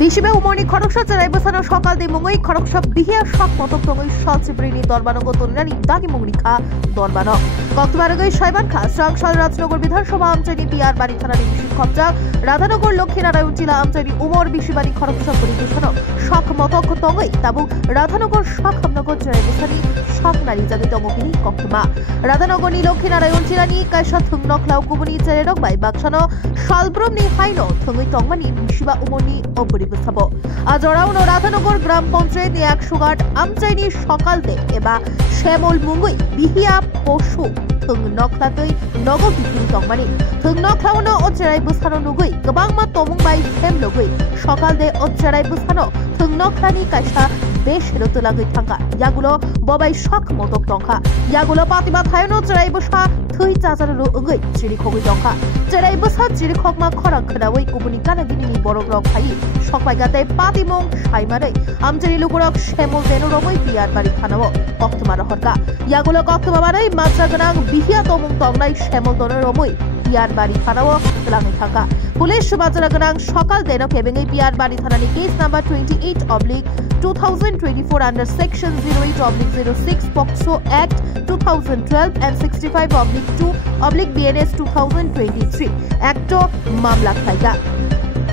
Bishibe umoni khoroksa charai basano sokal de mungoi khoroksa bihia shok motok tongoi salche brini dorbano go tonani dagi mungri kha dorbano কক্সবাজারের শৈবান খা সাংসদ রাজনগর বিধানসভা আমচারি বিয়ার বাড়ি থানার বিশেষ কবজা রাধানগর লক্ষ্মীনারায়ণ জেলা আমচারি উমর বিশিবাড়ি খরকসা পরিবেশন শখ মতক তঙ্গই তাবু রাধানগর শখ হামনগর জয় বসানি শখ নারী জাতি তঙ্গকিনি কক্তমা রাধানগর নি লক্ষ্মীনারায়ণ জেলানি কাইসা থুংনক লাউকুবনি চেরেরক বাই বাকসানো শালব্রমনি হাইনো থুঙ্গই তঙ্গমানি বিশিবা উমরনি অপরিবসাব আজ অরাউন রাধানগর গ্রাম পঞ্চায়েত 108 আমচাইনি সকালতে এবা শ্যামল মুঙ্গই বিহিয়া পশু थुंगनखलातै नगो बिथिं तंगमानि थुंगनखलावनो अचराय बुसानो नुगै गोबांमा तमुंबाय सेम लगै सकालदे अचराय बुसानो थुंगनखलानि कायसा बेसेरो तुलागै थांगा यागुलो बबाय शक मतक तंखा यागुलो पातिमा थायनो चराय बुसा थै चाजानो ओंगै चिरिखगै तंखा चराय बुसा चिरिखगमा खरां खोनावै गुबुनि कानागिनि बरग्रक फायि सकबायगाते पातिमं सायमारै आमचेरि लुगुरक श्यामल देनरमै बियार बारि थानाव कक्तमा रहरका यागुलो कक्तमा बारै मात्रा गोनां बिहिया तमुं तंगनाय श्यामल देनरमै बियार बारि थानाव लाङै थांगा पुलिस बाजारा गोनां सकाल देनो केबेङै बियार बारि थानानि case number 28/2024 under section 08/06 POCSO Act 2012 and 65/2/BNS 2023 Act मामला खायगा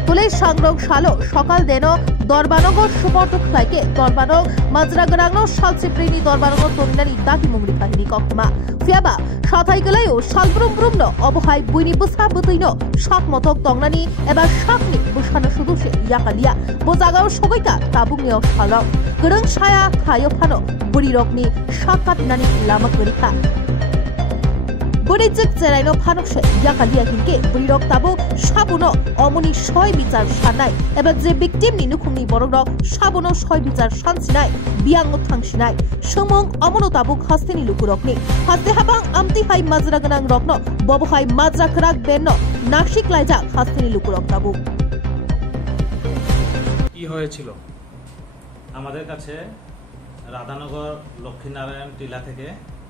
पुलिस सांग्रह सालो सकाल देनो दरबानगर सुपर्द खायके दरबानग माजरा गोनांनो सालचिप्रिनि दरबानगर तमिनानि दागि मुंग्रि काहिनी कक्तमा फियाबा साथाइगलायो सालब्रुमब्रुमनो अबहाय बुइनि बुसा बुतैनो शक मतक तंगनानि एबा शकनि बुसानो सुदुसे याकालिया बोजागाव सगैका ताबुंनियाव सालाव गोरों साया खायो फानो बुरि रकनि शकातनानि लामा गरिखा बुरिजिक जेराइनो फानकसे याकालिया हिनके बुरिरक ताबु साबुनो अमनि सय बिचार साननाय एबा जे विक्टिमनि नुखुंनि बरगरक साबुनो सय बिचार सानसिनाय बियांगो थांसिनाय समं अमनो ताबु खास्तेनि लुकुरकनि हास्ते हाबां आमति हाय माजरा गोनां रकनो बबहाय माजरा खराक बेननो नासिक लायजा खास्तेनि लुकुरक ताबु কি হয়েছিল আমাদের কাছে রাধানগর লক্ষ্মীনারায়ণ টিলা থেকে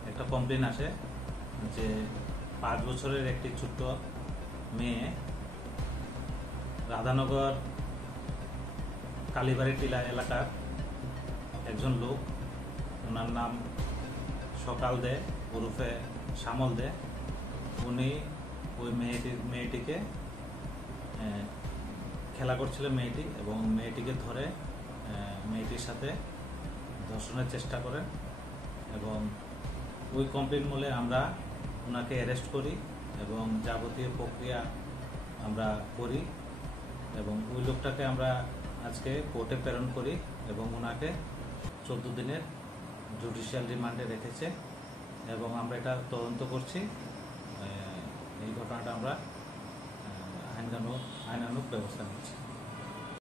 একটা কমপ্লেইন আসে যে 5 বছরের একটি ছোট্ট মেয়ে রাধানগর কালীবাড়ি টিলা এলাকার একজন লোক ওনার নাম সকাল দে ওরফে শ্যামল দে উনি ওই মেয়েটিকে খেলা করছিল মেয়েটি এবং মেয়েটিকে ধরে মেয়েটির সাথে ধর্ষণের চেষ্টা করেন এবং ওই কমপ্লেইন মূলে আমরা ওনাকে অ্যারেস্ট করি এবং যাবতীয় প্রক্রিয়া আমরা করি এবং ওই লোকটাকে আমরা আজকে কোর্টে প্রেরণ করি এবং ওনাকে 14 দিনের জুডিশিয়াল রিমান্ডে রেখেছে এবং আমরা এটা তদন্ত করছি এই ঘটনাটা আমরা আইনানুগ ব্যবস্থা নিচ্ছি।